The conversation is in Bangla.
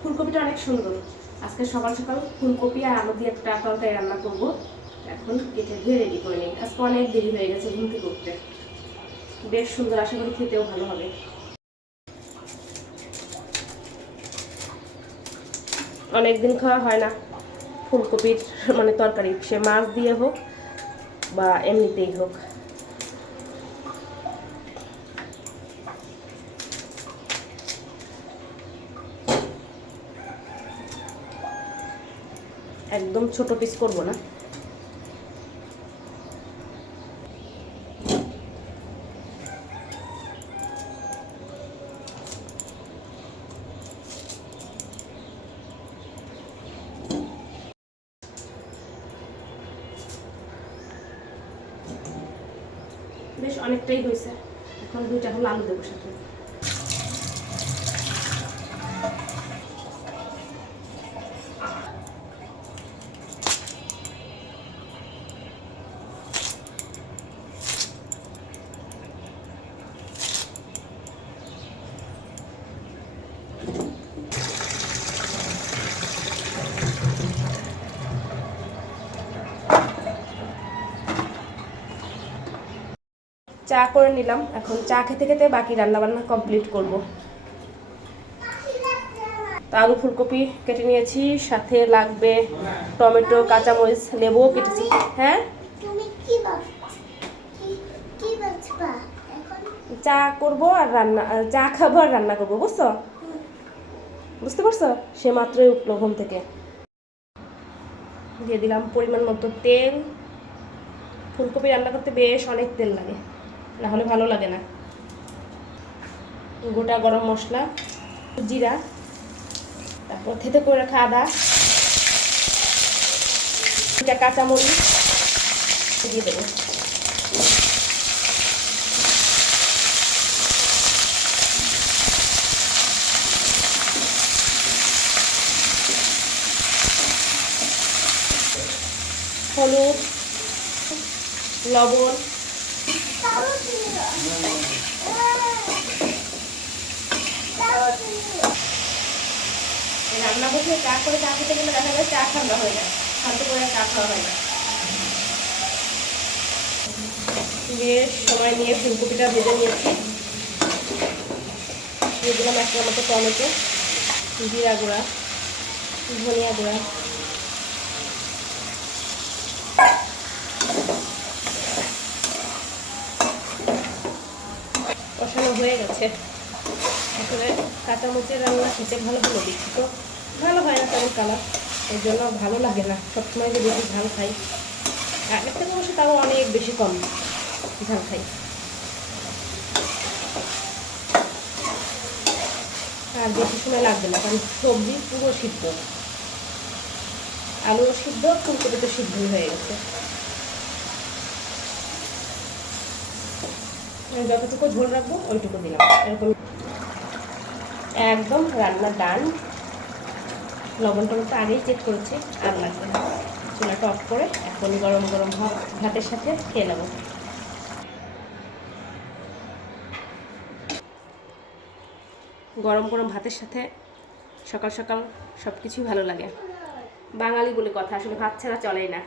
ফুলকপিটা অনেক সুন্দর। আজকে সকাল সকাল ফুলকপি আর আলু দিয়ে একটা তরকারি রান্না করব। এখন কেটে ধুয়ে রেডি করে নিই। আজকে অনেক দেরি হয়ে গেছে ঘুম করতে বেশ সুন্দর, আশা করি খেতেও ভালো হবে। অনেকদিন খাওয়া হয় না। ফুলকপির মানে তরকারি, সে মাছ দিয়ে হোক বা এমনিতেই হোক। একদম ছোট পিস করব না। বেশ অনেকটাই হয়েছে। এখন দুইটা হলো আলু দেবো সাথে। চা করে নিলাম। এখন চা খেতে খেতে বাকি রান্না বান্না কমপ্লিট করব। তো আলু ফুলকপি কেটে নিয়েছি সাথে লাগবে টমেটো কাঁচামরিচ লেবুও কেটেছি। হ্যাঁ? চা করব আর রান্না চা খাব আর রান্না করব বুঝছ? বুঝতে পারছ? সে মাত্রই উঠল ঘুম থেকে। দিয়ে দিলাম পরিমাণ মতো তেল। ফুলকপি রান্না করতে বেশ অনেক তেল লাগে। না হলে ভালো লাগে না। গোটা গরম মশলা, জিরা, তারপর থেতে করে রাখা আদা দুটা কাঁচামরিচ দিয়ে দেবো। হলুদ, লবণ তাও তুমি তাও তুমি এই রান্না বসে চা করে চা খেতে গেলে দেখা যায় চা ঠান্ডা হয়ে যায়। শান্ত করে চা খাওয়া হয় না। বেশ সময় নিয়ে ফুলকপিটা ভেজে নিয়েছি। দিয়ে দিলাম একটা মতো টমেটো, জিরা গুঁড়া, ধনিয়া গুঁড়া। কষানো হয়ে গেছে। আসলে কাঁচামরিচের রান্না খেতে ভালো হলো দেখি তো। ভালো হয় না তেমন কালার, এর জন্য ভালো লাগে না। সবসময় যে বেশি ঝাল খাই। আগের থেকে অবশ্য তাও অনেক বেশি কম ঝাল খাই। আর বেশি সময় লাগবে না, কারণ সবজি পুরো সিদ্ধ। আলুও সিদ্ধ, ফুলকপি তো সিদ্ধই হয়ে গেছে। যতটুকু ঝোল রাখব, ওইটুকু দিলাম। এরকম একদম রান্না ডান। লবণ টবণ তো আগেই চেক করেছি, আর লাগবে চুলাটা অফ করে এখনই গরম গরম ভাত, ভাতের সাথে খেয়ে নেব। গরম গরম ভাতের সাথে সকাল সকাল সব কিছুই ভালো লাগে। বাঙালি বলে কথা, আসলে ভাত ছাড়া চলেই না।